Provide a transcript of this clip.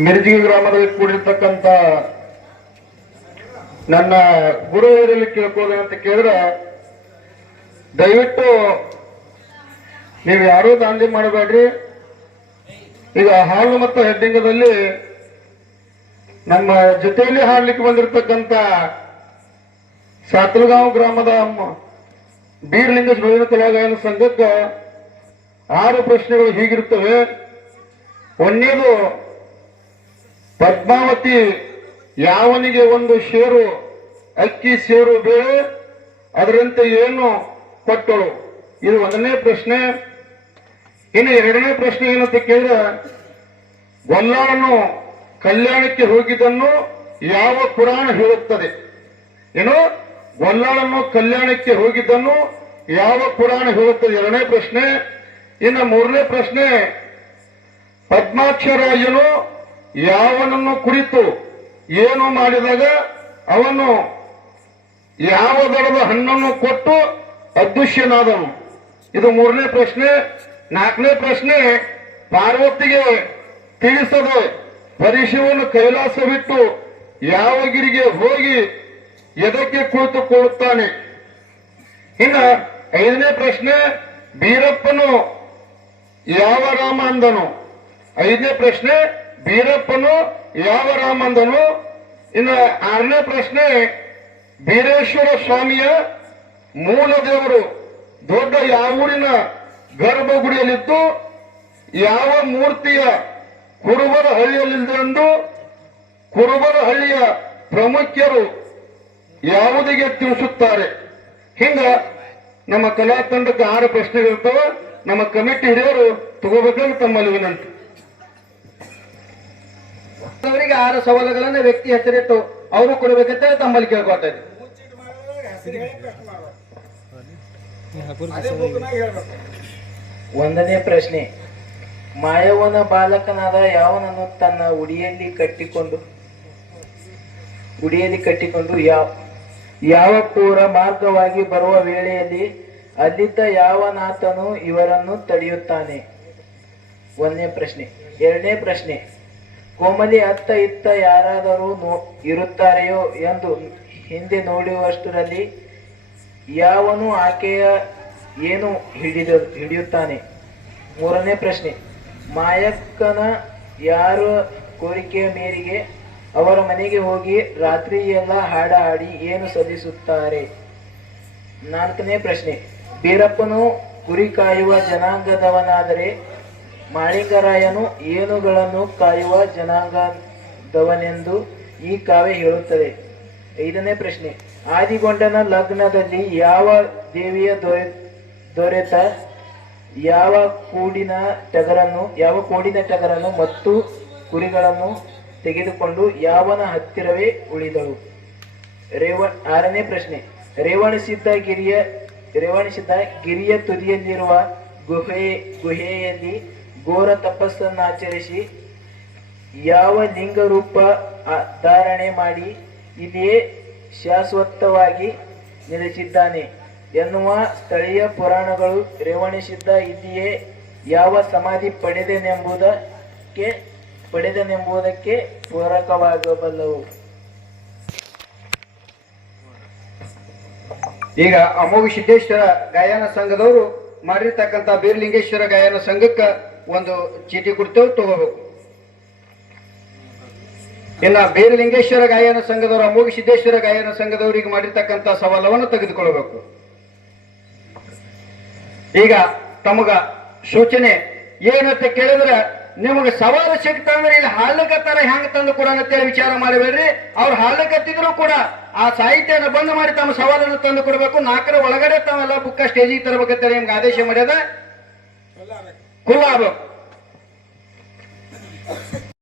ಮಿರ್ಜಿ ಗ್ರಾಮದಲ್ಲಿ ಕೂಡಿರ್ತಕ್ಕಂಥ ನನ್ನ ಗುರು ಏರಲ್ಲಿ ಕೇಳ್ಕೋದು ಅಂತ ಕೇಳಿದ್ರೆ, ದಯವಿಟ್ಟು ನೀವು ಯಾರೂ ದಾಂಧಿ ಮಾಡಬೇಡ್ರಿ. ಈಗ ಹಾಲು ಮತ್ತು ಹೆಡ್ಡಿಂಗದಲ್ಲಿ ನಮ್ಮ ಜೊತೆಯಲ್ಲಿ ಹಾಡ್ಲಿಕ್ಕೆ ಬಂದಿರತಕ್ಕಂತ ಸಾತ್ರಗಾಂವ್ ಗ್ರಾಮದ ಬೀರ್ಲಿಂಗ ಧ್ರುವೀನ ಕಲಾಗಾಯನ ಸಂಘಕ್ಕೆ ಆರು ಪ್ರಶ್ನೆಗಳು ಹೀಗಿರುತ್ತವೆ. ಒಂದೇದು ಪದ್ಮಾವತಿ ಯಾವನಿಗೆ ಒಂದು ಶೇರು, ಅಕ್ಕಿ ಸೇರು ಬೇಳೆ ಅದರಂತೆ ಏನು ಕೊಟ್ಟಳು? ಇದು ಒಂದನೇ ಪ್ರಶ್ನೆ. ಇನ್ನು ಎರಡನೇ ಪ್ರಶ್ನೆ ಏನಂತ ಕೇಳಿದ್ರೆ ಗೊಲ್ಲಾಳನು ಕಲ್ಯಾಣಕ್ಕೆ ಹೋಗಿದ್ದನ್ನು ಯಾವ ಪುರಾಣ ಹೇಳುತ್ತದೆ? ಏನು? ಗೊಲ್ಲಾಳನು ಕಲ್ಯಾಣಕ್ಕೆ ಹೋಗಿದ್ದನ್ನು ಯಾವ ಪುರಾಣ ಹೇಳುತ್ತದೆ? ಎರಡನೇ ಪ್ರಶ್ನೆ. ಇನ್ನು ಮೂರನೇ ಪ್ರಶ್ನೆ, ಪದ್ಮಾಕ್ಷರಾಯನು ಯಾವನನ್ನು ಕುರಿತು ಏನು ಮಾಡಿದಾಗ ಅವನು ಯಾವ ದರದ ಹಣ್ಣನ್ನು ಕೊಟ್ಟು ಅದೃಶ್ಯನಾದನು ಇದು ಮೂರನೇ ಪ್ರಶ್ನೆ. ನಾಲ್ಕನೇ ಪ್ರಶ್ನೆ, ಪಾರ್ವತಿಗೆ ತಿಳಿಸದೆ ಪರಿಶಿವನು ಕೈಲಾಸ ಬಿಟ್ಟು ಯಾವ ಗಿರಿಗೆ ಹೋಗಿ ಎದಕ್ಕೆ ಕುಳಿತುಕೊಳ್ಳುತ್ತಾನೆ? ಇನ್ನ ಐದನೇ ಪ್ರಶ್ನೆ, ಬೀರಪ್ಪನು ಯಾವ ರಾಮ ಅಂದನು? ಐದನೇ ಪ್ರಶ್ನೆ ಬೀರಪ್ಪನು ಯಾವ ರಾಮಂದನು ಇನ್ನು ಆರನೇ ಪ್ರಶ್ನೆ, ಬೀರೇಶ್ವರ ಸ್ವಾಮಿಯ ಮೂಲ ದೇವರು ದೊಡ್ಡ ಯಾವೂರಿನ ಗರ್ಭಗುಡಿಯಲ್ಲಿದ್ದು ಯಾವ ಮೂರ್ತಿಯ ಕುರುಬರ ಹಳ್ಳಿಯಲ್ಲಿದ್ದೆಂದು ಕುರುಬರ ಹಳ್ಳಿಯ ಪ್ರಮುಖರು ಯಾವುದಿಗೆ ತಿಳಿಸುತ್ತಾರೆ? ಹಿಂಗ ನಮ್ಮ ಕಲಾ ತಂಡಕ್ಕೆ ಆರು ಪ್ರಶ್ನೆಗಳಿರ್ತವೆ. ನಮ್ಮ ಕಮಿಟಿ ಹಿರಿಯರು ತಗೋಬೇಕಂತ ತಮ್ಮಲ್ಲಿ ವಿನಂತಿ. ಅವರಿಗೆ ಆರು ಸವಾಲುಗಳನ್ನ ವ್ಯಕ್ತಿ ಹೆಸರಿಟ್ಟು ಅವರು ಕೊಡಬೇಕಂತ ತಮ್ಮಲ್ಲಿ ಕೇಳ್ಕೊತಾ ಒಂದನೇ ಪ್ರಶ್ನೆ ಮಾಯವನ ಬಾಲಕನಾದ ಯಾವನನ್ನು ತನ್ನ ಉಡಿಯಲ್ಲಿ ಕಟ್ಟಿಕೊಂಡು ಉಡಿಯಲ್ಲಿ ಕಟ್ಟಿಕೊಂಡು ಯಾವ ಯಾವ ಪೂರ ಮಾರ್ಗವಾಗಿ ಬರುವ ವೇಳೆಯಲ್ಲಿ ಅಲ್ಲಿದ್ದ ಯಾವನಾಥನು ಇವರನ್ನು ತಡೆಯುತ್ತಾನೆ? ಒಂದನೇ ಪ್ರಶ್ನೆ. ಎರಡನೇ ಪ್ರಶ್ನೆ ಕೋಮಲಿ ಅತ್ತ ಇತ್ತ ಯಾರಾದರೂ ಇರುತ್ತಾರೆಯೋ ಎಂದು ಹಿಂದೆ ನೋಡುವಷ್ಟರಲ್ಲಿ ಯಾವನು ಆಕೆಯ ಏನು ಹಿಡಿದ ಹಿಡಿಯುತ್ತಾನೆ? ಮೂರನೇ ಪ್ರಶ್ನೆ. ಮಾಯಕ್ಕನ ಯಾರ ಕೋರಿಕೆಯ ಮೇರೆಗೆ ಅವರ ಮನೆಗೆ ಹೋಗಿ ರಾತ್ರಿಯೆಲ್ಲ ಹಾಡ ಹಾಡಿ ಏನು ಸಲ್ಲಿಸುತ್ತಾರೆ? ನಾಲ್ಕನೇ ಪ್ರಶ್ನೆ. ಬೀರಪ್ಪನು ಕುರಿ ಕಾಯುವ ಜನಾಂಗದವನಾದರೆ ಮಾಳಿಂಗರಾಯನು ಏನುಗಳನ್ನು ಕಾಯುವ ಜನಾಂಗದವನೆಂದು ಈ ಕಾವ್ಯ ಹೇಳುತ್ತದೆ? ಐದನೇ ಪ್ರಶ್ನೆ, ಆದಿಗೊಂಡನ ಲಗ್ನದಲ್ಲಿ ಯಾವ ದೇವಿಯ ದೊರೆ, ದೊರೆತ ಯಾವ ಕೂಡಿನ ಟಗರನ್ನು, ಯಾವ ಕೂಡಿನ ಟಗರನ್ನು ಮತ್ತು ಕುರಿಗಳನ್ನು ತೆಗೆದುಕೊಂಡು ಯಾವನ ಹತ್ತಿರವೇ ಉಳಿದಳು? ರೇವ, ಆರನೇ ಪ್ರಶ್ನೆ, ರೇವಣಿಸಿದ್ದ ಗಿರಿಯ ರೇವಣಿಸಿದ್ದ ಗಿರಿಯ ತುದಿಯಲ್ಲಿರುವ ಗುಹೆ, ಗುಹೆಯಲ್ಲಿ ಘೋರ ತಪಸ್ಸನ್ನಾಚರಿಸಿ ಯಾವ ಲಿಂಗ ರೂಪ ಧಾರಣೆ ಮಾಡಿ ಇಲ್ಲಿಯೇ ಶಾಶ್ವತವಾಗಿ ನೆಲೆಸಿದ್ದಾನೆ ಎನ್ನುವ ಸ್ಥಳೀಯ ಪುರಾಣಗಳು ರೇವಣಿಸಿದ್ದ ಇಲ್ಲಿಯೇ ಯಾವ ಸಮಾಧಿ ಪಡೆದನೆಂಬುದಕ್ಕೆ ಪಡೆದನೆಂಬುದಕ್ಕೆ ಪೂರಕವಾಗಬಲ್ಲವು. ಈಗ ಅಮೋಘ ಸಿದ್ದೇಶ್ವರ ಗಾಯನ ಸಂಘದವರು ಮಾಡಿರ್ತಕ್ಕಂಥ ಬೀರ್ಲಿಂಗೇಶ್ವರ ಗಾಯನ ಸಂಘಕ್ಕೆ ಒಂದು ಚೀಟಿ ಕೊಡ್ತೇವೆ, ತಗೋಬೇಕು. ಇನ್ನ ಬೀರಲಿಂಗೇಶ್ವರ ಗಾಯನ ಸಂಘದವರು ಅಮೋಘ ಸಿದ್ದೇಶ್ವರ ಗಾಯನ ಸಂಘದವರಿಗೆ ಮಾಡಿರ್ತಕ್ಕಂಥ ಸವಾಲವನ್ನು ತೆಗೆದುಕೊಳ್ಬೇಕು ಈಗ ತಮಗ ಸೂಚನೆ ಏನಂತ ಕೇಳಿದ್ರೆ, ನಿಮಗೆ ಸವಾಲು ಸಿಗ್ತಾ ಅಂದ್ರೆ ಇಲ್ಲಿ ಹಾಲಕತ್ತಾರ ಹೆಂಗ ತಂದು ಕೂಡ ಅಂತೇಳಿ ವಿಚಾರ ಮಾಡಬೇಡ್ರಿ. ಅವ್ರು ಹಾಲಕತ್ತಿದ್ರು ಕೂಡ ಆ ಸಾಹಿತ್ಯನ ಬಂದ್ ಮಾಡಿ ತಮ್ಮ ಸವಾಲನ್ನು ತಂದು ಕೊಡಬೇಕು. ನಾಲ್ಕರ ಒಳಗಡೆ ತಾವೆಲ್ಲ ಬುಕ್ಕ ಸ್ಟೇಜಿಗೆ ತರಬೇಕಂತೇಳಿ ನಿಮ್ಗೆ ಆದೇಶ ಮಾಡ್ಯದ. Colava